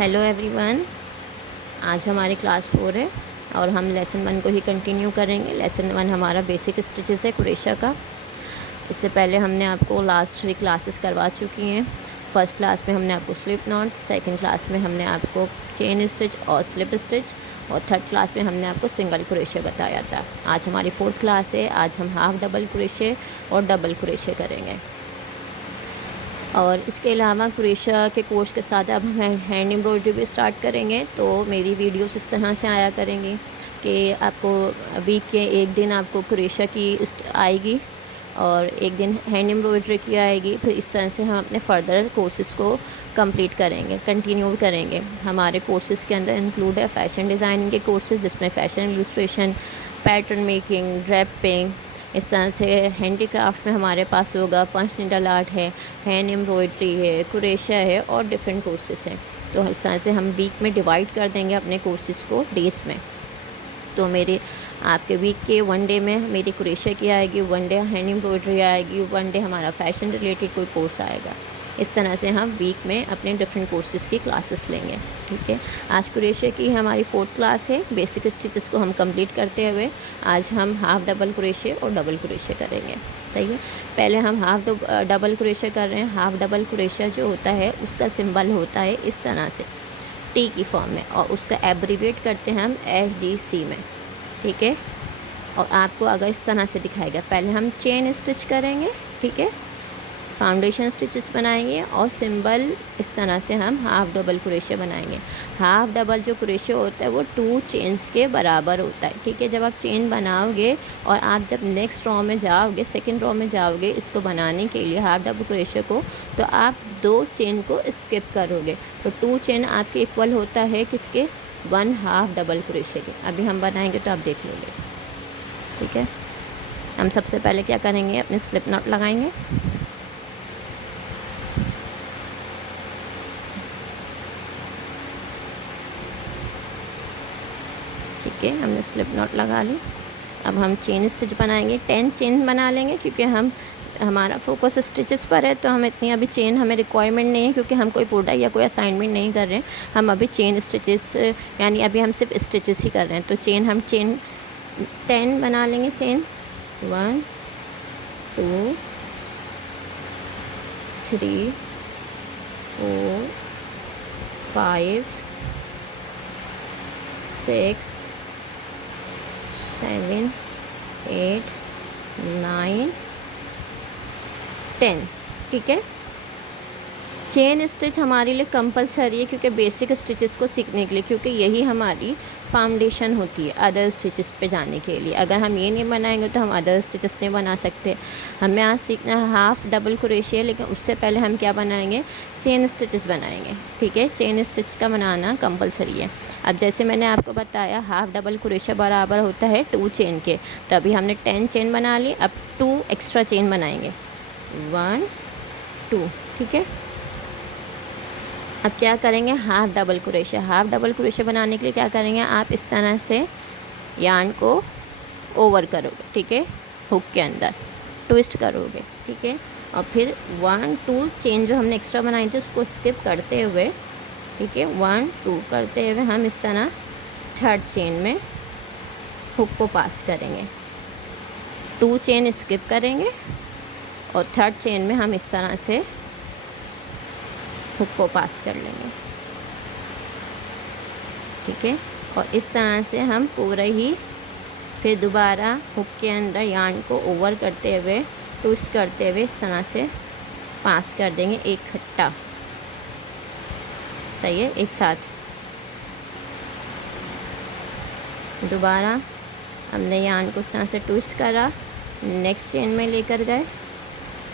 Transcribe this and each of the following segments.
Hello everyone. आज हमारी class 4 है और हम लेसन 1 को ही कंटिन्यू करेंगे। लेसन 1 हमारा बेसिक स्टिचेस है क्रोशा का। इससे पहले हमने आपको लास्ट 3 क्लासेस करवा चुकी हैं। फर्स्ट क्लास में हमने आपको स्लिप नॉट, सेकंड क्लास में हमने आपको चेन स्टिच और स्लिप स्टिच, और थर्ड क्लास में हमने आपको सिंगल क्रोशे बताया था। आज हमारी 4th क्लास है। आज हम हाफ डबल क्रोशे और डबल क्रोशे करेंगे। और इसके अलावा क्रोशा के कोर्स के साथ अब हम हैंड एम्ब्रॉयडरी भी स्टार्ट करेंगे। तो मेरी वीडियोस इस तरह से आया करेंगी कि आपको वीक के एक दिन आपको क्रोशा की आएगी और एक दिन हैंड एम्ब्रॉयडरी की आएगी। फिर इस तरह से हम अपने फर्दर कोर्सेज़ को कंप्लीट करेंगे, कंटिन्यू करेंगे। हमारे कोर्सेज़ के अंदर इंक्लूड है फैशन डिज़ाइनिंग के कोर्सेज़, जिसमें fashion illustration, pattern making, draping, इस तरह से हैंडीक्राफ्ट में हमारे पास होगा पंच नीडल आर्ट है, हैंड एम्ब्रॉयडरी है, क्रोशा है और डिफरेंट कोर्सेज़ हैं। तो इस तरह से हम वीक में डिवाइड कर देंगे अपने कोर्सेज़ को डेज़ में। तो मेरे आपके वीक के 1 डे में मेरी क्रोशा की आएगी, 1 डे हैंड एम्ब्रॉयडरी आएगी, 1 डे हमारा फ़ैशन रिलेटेड कोई कोर्स आएगा। इस तरह से हम वीक में अपने डिफरेंट कोर्सेज़ की क्लासेस लेंगे। ठीक है, आज क्रोशा की हमारी 4th क्लास है। बेसिक स्टिचेस को हम कंप्लीट करते हुए आज हम हाफ डबल क्रोशे और डबल क्रोशे करेंगे। सही है, पहले हम हाफ डबल क्रोशे कर रहे हैं। हाफ डबल क्रोशा जो होता है उसका सिंबल होता है इस तरह से टी की फॉर्म में, और उसका एब्रीवेट करते हैं हम HDC में। ठीक है, और आपको अगर इस तरह से दिखाएगा, पहले हम चेन स्टिच करेंगे, ठीक है, फाउंडेशन स्टिचेस बनाएंगे और सिंबल इस तरह से हम हाफ डबल क्रोशे बनाएंगे। हाफ डबल जो क्रोशे होता है वो 2 चेन्स के बराबर होता है। ठीक है, जब आप चेन बनाओगे और आप जब नेक्स्ट रो में जाओगे, सेकंड रो में जाओगे इसको बनाने के लिए हाफ डबल क्रोशे को, तो आप 2 चेन को स्किप करोगे। तो 2 चेन आपके इक्वल होता है किसके, 1 हाफ डबल क्रोशे के। अभी हम बनाएंगे तो आप देख लोगे। ठीक है, हम सबसे पहले क्या करेंगे, अपने स्लिप नॉट लगाएंगे। ठीक है, हमने स्लिप नॉट लगा ली। अब हम चेन स्टिच बनाएंगे। 10 चेन बना लेंगे क्योंकि हमारा फोकस स्टिचेस पर है। तो हम इतनी अभी चेन हमें रिक्वायरमेंट नहीं है, क्योंकि हम कोई प्रोडक्ट या कोई असाइनमेंट नहीं कर रहे हैं। हम अभी चेन स्टिचेस यानी अभी हम सिर्फ स्टिचेस ही कर रहे हैं। तो हम चेन 10 बना लेंगे। चेन 1 2 3 4 5 6 7 8 9 10। ठीक है, चेन स्टिच हमारे लिए कंपलसरी है क्योंकि बेसिक स्टिचेस को सीखने के लिए, क्योंकि यही हमारी फाउंडेशन होती है अदर स्टिचेस पे जाने के लिए। अगर हम ये नहीं बनाएंगे तो हम अदर स्टिचेस नहीं बना सकते। हमें आज सीखना है हाफ डबल क्रोशे, लेकिन उससे पहले हम क्या बनाएंगे, चेन स्टिचेस बनाएंगे। ठीक है, चेन स्टिच का बनाना कंपलसरी है। अब जैसे मैंने आपको बताया हाफ डबल क्रोशा बराबर होता है 2 चेन के। तो अभी हमने 10 चेन बना ली, अब 2 एक्स्ट्रा चेन बनाएंगे, 1 2। ठीक है, अब क्या करेंगे, half double crochet. Half double crochet बनाने के लिए क्या करेंगे, आप इस तरह से यार्न को ओवर करोगे। ठीक है, हुक के अंदर ट्विस्ट करोगे। ठीक है, और फिर 1 2 चेन जो हमने एक्स्ट्रा बनाई थी उसको स्किप करते हुए, ठीक है, 1 2 करते हुए हम इस तरह 3rd चेन में हुक को पास करेंगे। 2 चेन स्किप करेंगे और 3rd चेन में हम इस तरह से हुक को पास कर लेंगे। ठीक है, और इस तरह से हम पूरा ही फिर दोबारा हुक के अंदर यार्न को ओवर करते हुए, ट्विस्ट करते हुए इस तरह से पास कर देंगे इकट्ठा। सही है, एक साथ दोबारा हमने यार्न को इस तरह से ट्विस्ट करा, नेक्स्ट चेन में लेकर गए,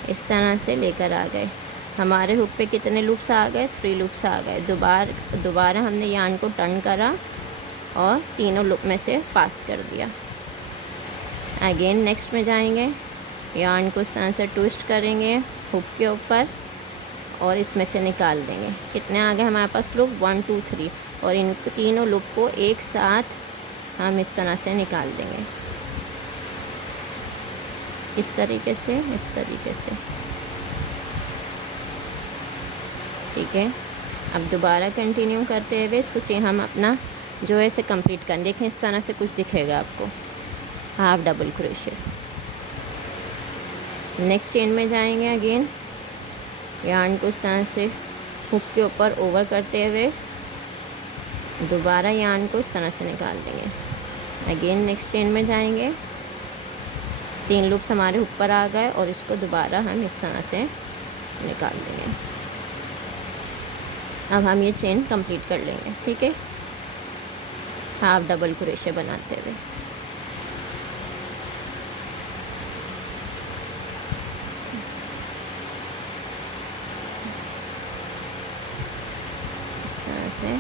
इस तरह से लेकर आ गए। हमारे हुक पे कितने लूप्स आ गए, 3 लूप्स आ गए। दोबारा हमने यार्न को टर्न करा और तीनों लूप में से पास कर दिया। अगेन नेक्स्ट में जाएंगे, यार्न को इस तरह से ट्विस्ट करेंगे हुक के ऊपर और इसमें से निकाल देंगे। कितने आ गए हमारे पास लूप, 1 2 3, और इन तीनों लूप को एक साथ हम इस तरह से निकाल देंगे। इस तरीके से, इस तरीके से। ठीक है, अब दोबारा कंटिन्यू करते हुए इसको हम अपना जो है इसे कंप्लीट करें। देखें इस तरह से कुछ दिखेगा आपको, half double crochet. Next chain में जाएंगे, अगेन यार्न को इस तरह से हुक के ऊपर ओवर करते हुए दोबारा यार्न को इस तरह से निकाल देंगे। अगेन नेक्स्ट चेन में जाएंगे, 3 लूप्स हमारे ऊपर आ गए और इसको दोबारा हम इस तरह से निकाल देंगे। अब हम ये चेन कंप्लीट कर लेंगे, ठीक है, हाफ डबल क्रोशे बनाते हुए। इस तरह से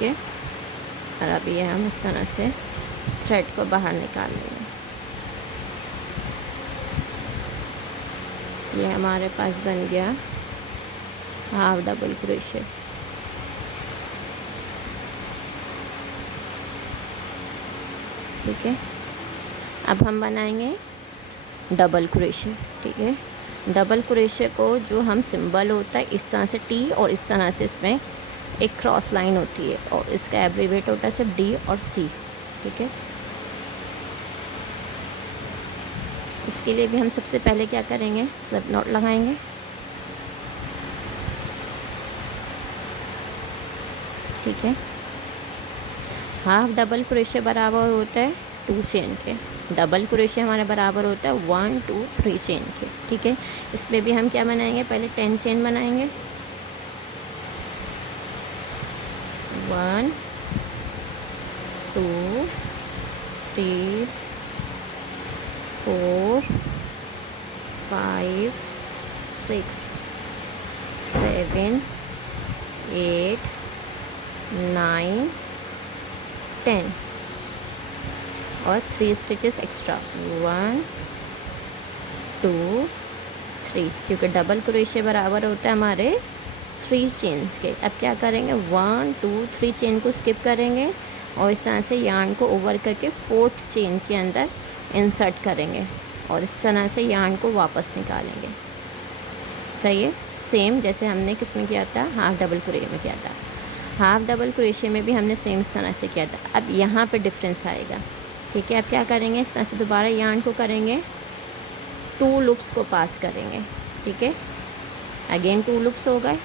के और अब ये हम इस तरह से थ्रेड को बाहर निकाल लेंगे। ये हमारे पास बन गया हाफ डबल क्रोशे। ठीक है, अब हम बनाएंगे डबल क्रोशे। ठीक है, डबल क्रोशे को जो हम सिंबल होता है इस तरह से टी और इस तरह से इसमें एक क्रॉस लाइन होती है और इसका एब्रीवेट होता है सिर्फ डी और सी। ठीक है, इसके लिए भी हम सबसे पहले क्या करेंगे, स्लिप नॉट लगाएंगे। ठीक है, हाफ डबल क्रोशे बराबर होता है 2 चेन के, डबल क्रोशे हमारे बराबर होता है 1 2 3 चेन के। ठीक है, इसमें भी हम क्या बनाएंगे, पहले 10 चेन बनाएंगे, 1 2 3 4 5 6 7 8 9 10 और 3 स्टिचेस एक्स्ट्रा, 1 2 3, क्योंकि डबल क्रोशे बराबर होता है हमारे 3 चेन्स के। अब क्या करेंगे, 1 2 3 चेन को स्किप करेंगे और इस तरह से यार्न को ओवर करके 4th चेन के अंदर इंसर्ट करेंगे और इस तरह से यार्न को वापस निकालेंगे। सही है, सेम जैसे हमने किस में किया था, हाफ डबल क्रोशे में किया था। हाफ डबल क्रोशे में भी हमने सेम इस तरह से किया था। अब यहाँ पे डिफरेंस आएगा। ठीक है, अब क्या करेंगे, इस तरह से दोबारा यार्न को करेंगे, 2 लूप्स को पास करेंगे। ठीक है, अगेन 2 लूप्स हो गए,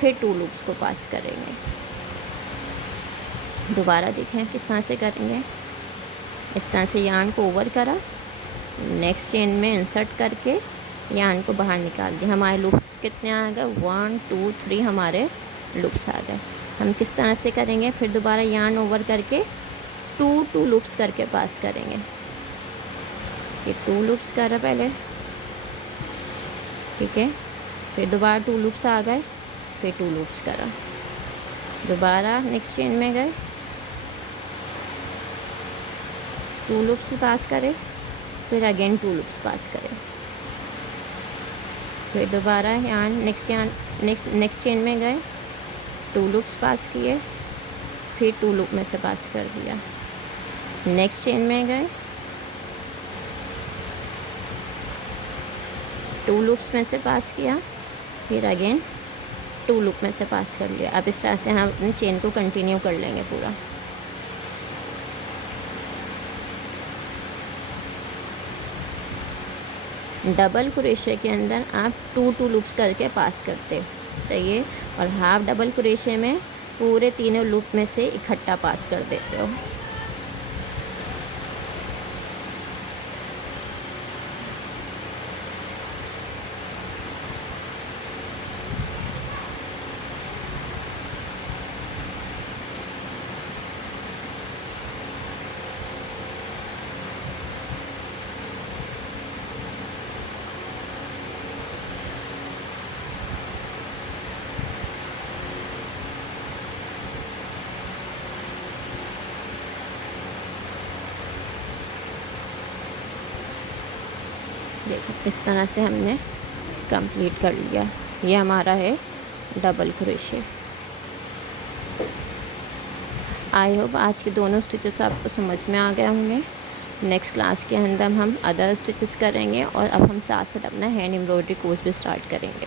फिर 2 लूप्स को पास करेंगे। दोबारा देखें किस तरह से करेंगे, इस तरह से यार्न को ओवर करा, नेक्स्ट चेन में इंसर्ट करके यार्न को बाहर निकाल दिया। हमारे लूप्स कितने आ गए, 1 2 3 हमारे लूप्स आ गए। हम किस तरह से करेंगे, फिर दोबारा यार्न ओवर करके 2 लूप्स करके पास करेंगे। ये 2 लूप्स करा पहले, ठीक है, फिर दोबारा 2 लूप्स आ गए, फिर 2 लूप्स करा, दोबारा नेक्स्ट चेन में गए, 2 लूप्स पास करें, फिर अगेन 2 लूप्स पास करें, फिर दोबारा नेक्स्ट चेन में गए, 2 लूप्स पास किए, फिर 2 लूप में से पास कर दिया, नेक्स्ट चेन में गए, 2 लूप्स में से पास किया, फिर अगेन 2 लूप में से पास कर लिया। अब इस तरह से हम अपनी चेन को कंटिन्यू कर लेंगे पूरा। डबल क्रोशे के अंदर आप 2 लूप्स करके पास करते हो, सही है, और हाफ डबल क्रोशे में पूरे 3 लूप में से इकट्ठा पास कर देते हो। देखो इस तरह से हमने कंप्लीट कर लिया। ये हमारा है डबल क्रोशे। आई होप आज के दोनों स्टिचेस आपको समझ में आ गए होंगे। नेक्स्ट क्लास के अंदर हम अदर स्टिचेस करेंगे और अब हम साथ साथ अपना हैंड एम्ब्रॉयडरी कोर्स भी स्टार्ट करेंगे।